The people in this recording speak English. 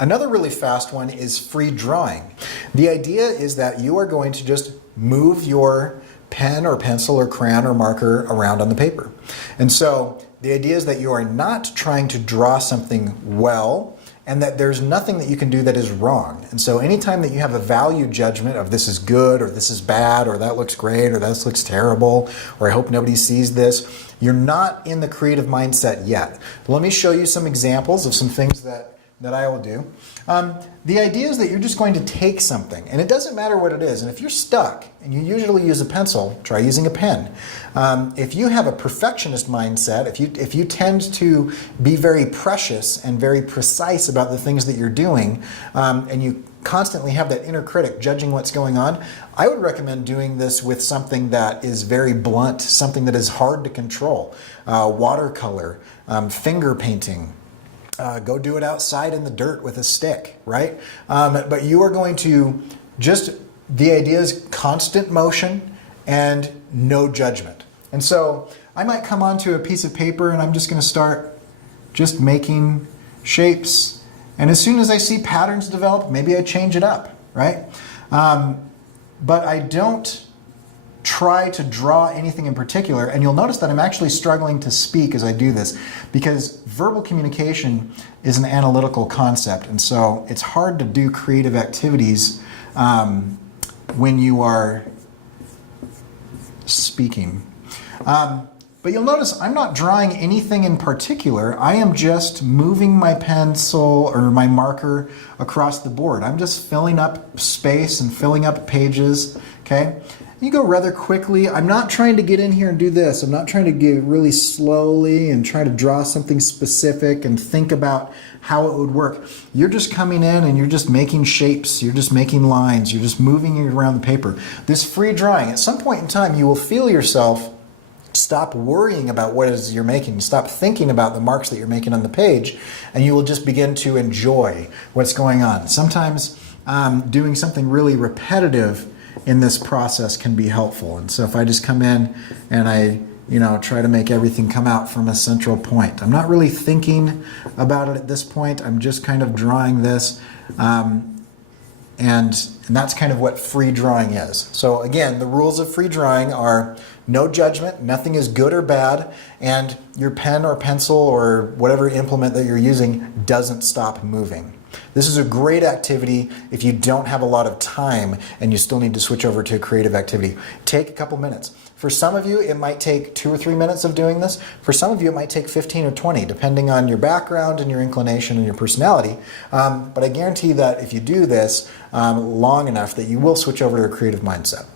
Another really fast one is free drawing. The idea is that you are going to just move your pen or pencil or crayon or marker around on the paper. And so the idea is that you are not trying to draw something well, and that there's nothing that you can do that is wrong. And so anytime that you have a value judgment of this is good or this is bad or that looks great or that looks terrible or I hope nobody sees this, you're not in the creative mindset yet. Let me show you some examples of some things that I will do. The idea is that you're just going to take something, and it doesn't matter what it is. And if you're stuck, and you usually use a pencil, try using a pen. If you have a perfectionist mindset, if you tend to be very precious and very precise about the things that you're doing, and you constantly have that inner critic judging what's going on, I would recommend doing this with something that is very blunt, something that is hard to control. Watercolor, finger painting. Go do it outside in the dirt with a stick, right? But you are going to the idea is constant motion and no judgment. And so I might come onto a piece of paper and I'm just going to start just making shapes. And as soon as I see patterns develop, maybe I change it up, right? But I don't try to draw anything in particular, and you'll notice that I'm actually struggling to speak as I do this because verbal communication is an analytical concept, and so it's hard to do creative activities when you are speaking. But you'll notice I'm not drawing anything in particular. I am just moving my pencil or my marker across the board. I'm just filling up space and filling up pages, okay? You go rather quickly. I'm not trying to get in here and do this. I'm not trying to get really slowly and try to draw something specific and think about how it would work. You're just coming in and you're just making shapes. You're just making lines. You're just moving it around the paper. This free drawing, at some point in time, you will feel yourself stop worrying about what it is you're making. Stop thinking about the marks that you're making on the page, and you will just begin to enjoy what's going on. Sometimes doing something really repetitive in this process can be helpful. And so if I just come in and I try to make everything come out from a central point, I'm not really thinking about it at this point. I'm just kind of drawing this, and that's kind of what free drawing is. So again, the rules of free drawing are no judgment, nothing is good or bad, and your pen or pencil or whatever implement that you're using doesn't stop moving. This is a great activity if you don't have a lot of time and you still need to switch over to a creative activity. Take a couple minutes. For some of you, it might take 2 or 3 minutes of doing this. For some of you, it might take 15 or 20, depending on your background and your inclination and your personality. But I guarantee that if you do this long enough, that you will switch over to a creative mindset.